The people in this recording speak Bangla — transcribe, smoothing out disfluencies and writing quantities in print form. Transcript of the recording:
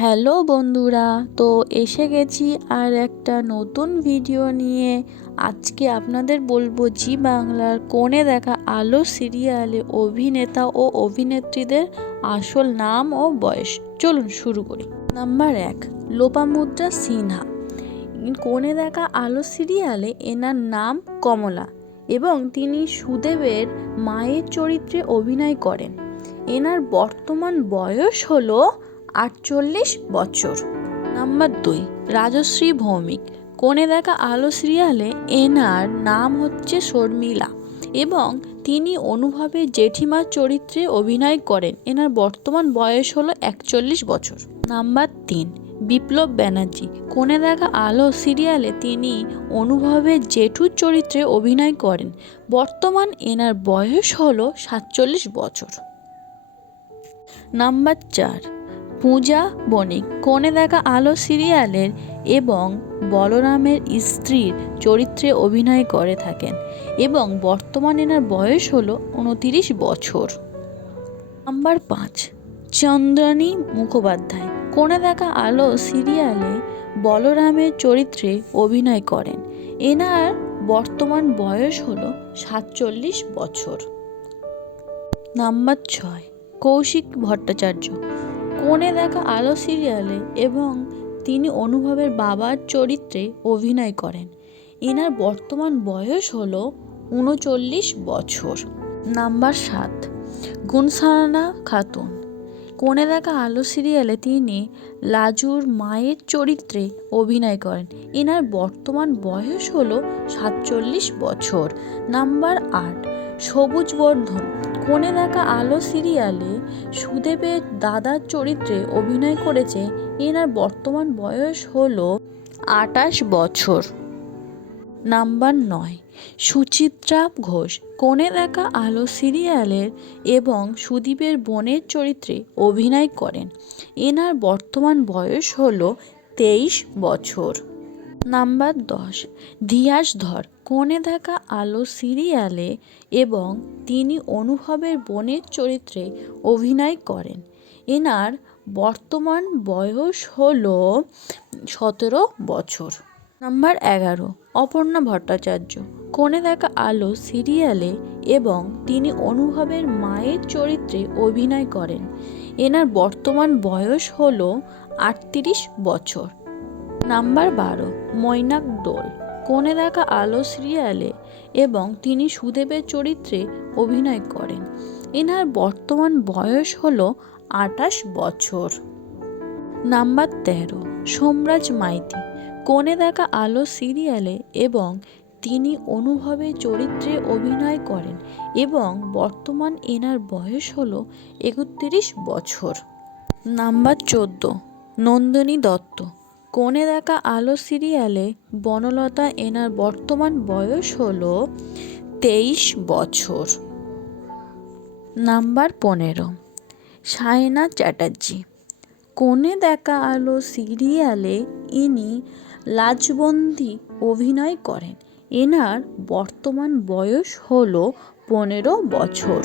হ্যালো বন্ধুরা, তো এসে গেছি আর একটা নতুন ভিডিও নিয়ে। আজকে আপনাদের বলবো জি বাংলার কোণে দেখা আলো সিরিয়ালে অভিনেতা ও অভিনেত্রীদের আসল নাম ও বয়স। চলুন শুরু করি। নাম্বার 1, লোপামুদ্রা সিনহা। কোণে দেখা আলো সিরিয়ালে এনার নাম কমলা এবং তিনি সুদেবের মায়ের চরিত্রে অভিনয় করেন। এনার বর্তমান বয়স হলো 48 বছর। নাম্বার 2, রাজশ্রী ভৌমিক। কোণে দেখা আলো সিরিয়ালে এনার নাম হচ্ছে শর্মিলা এবং তিনি অনুভবের জেঠিমার চরিত্রে অভিনয় করেন। এনার বর্তমান বয়স হলো 41 বছর। নাম্বার 3, বিপ্লব ব্যানার্জি। কোণে দেখা আলো সিরিয়ালে তিনি অনুভবের জেঠুর চরিত্রে অভিনয় করেন। বর্তমান এনার বয়স হলো 47 বছর। নাম্বার 4, পূজা বণিক। কোণে দেখা আলো সিরিয়ালের এবং বলরামের স্ত্রীর চরিত্রে অভিনয় করে থাকেন এবং বর্তমান এনার বয়স হলো 29 বছর। নাম্বার 5, চন্দ্রানী মুখোপাধ্যায়। কোণে দেখা আলো সিরিয়ালে বলরামের চরিত্রে অভিনয় করেন। এনার বর্তমান বয়স হলো 47 বছর। নাম্বার 6, কৌশিক ভট্টাচার্য। কোণে দেখা আলো সিরিয়ালে এবং তিনি অনুভবের বাবার চরিত্রে অভিনয় করেন। এনার বর্তমান বয়স হলো 39 বছর। নাম্বার 7, গুনসানা খাতুন। কোণে দেখা আলো সিরিয়ালে তিনি লাজুর মায়ের চরিত্রে অভিনয় করেন। এনার বর্তমান বয়স হলো 47 বছর। নাম্বার 8, সবুজ বর্ধন। কোণে দেখা আলো সিরিয়ালে সুদেবের দাদার চরিত্রে অভিনয় করেছে। এনার বর্তমান বয়স হলো 28 বছর। নাম্বার 9, সুচিত্রা ঘোষ। কোণে দেখা আলো সিরিয়ালের এবং সুদীপের বোনের চরিত্রে অভিনয় করেন। এনার বর্তমান বয়স হলো 23 বছর। নাম্বার 10, ধিয়াস ধর। কোণে দেখা আলো সিরিয়ালে এবং তিনি অনুভবের বোনের চরিত্রে অভিনয় করেন। এনার বর্তমান বয়স হলো 17 বছর। নাম্বার 11, অপর্ণা ভট্টাচার্য। কোণে দেখা আলো সিরিয়ালে এবং তিনি অনুভবের মায়ের চরিত্রে অভিনয় করেন। এনার বর্তমান বয়স হলো 38 বছর। নাম্বার 12, মৈনাক দোল। কোণে দেখা আলো সিরিয়ালে এবং তিনি সুদেবের চরিত্রে অভিনয় করেন। এনার বর্তমান বয়স হলো 28 বছর। নাম্বার 13, সোমরাজ মাইতি। কোণে দেখা আলো সিরিয়ালে এবং তিনি অনুভবের চরিত্রে অভিনয় করেন এবং বর্তমান এনার বয়স হলো 31 বছর। নাম্বার 14, নন্দিনী দত্ত। কোণে দেখা আলো সিরিয়ালে বনলতা। এনার বর্তমান বয়স হলো 23 বছর। নাম্বার 15, সায়না চ্যাটার্জি। কোণে দেখা আলো সিরিয়ালে ইনি লাজবন্দী অভিনয় করেন। এনার বর্তমান বয়স হলো 15 বছর।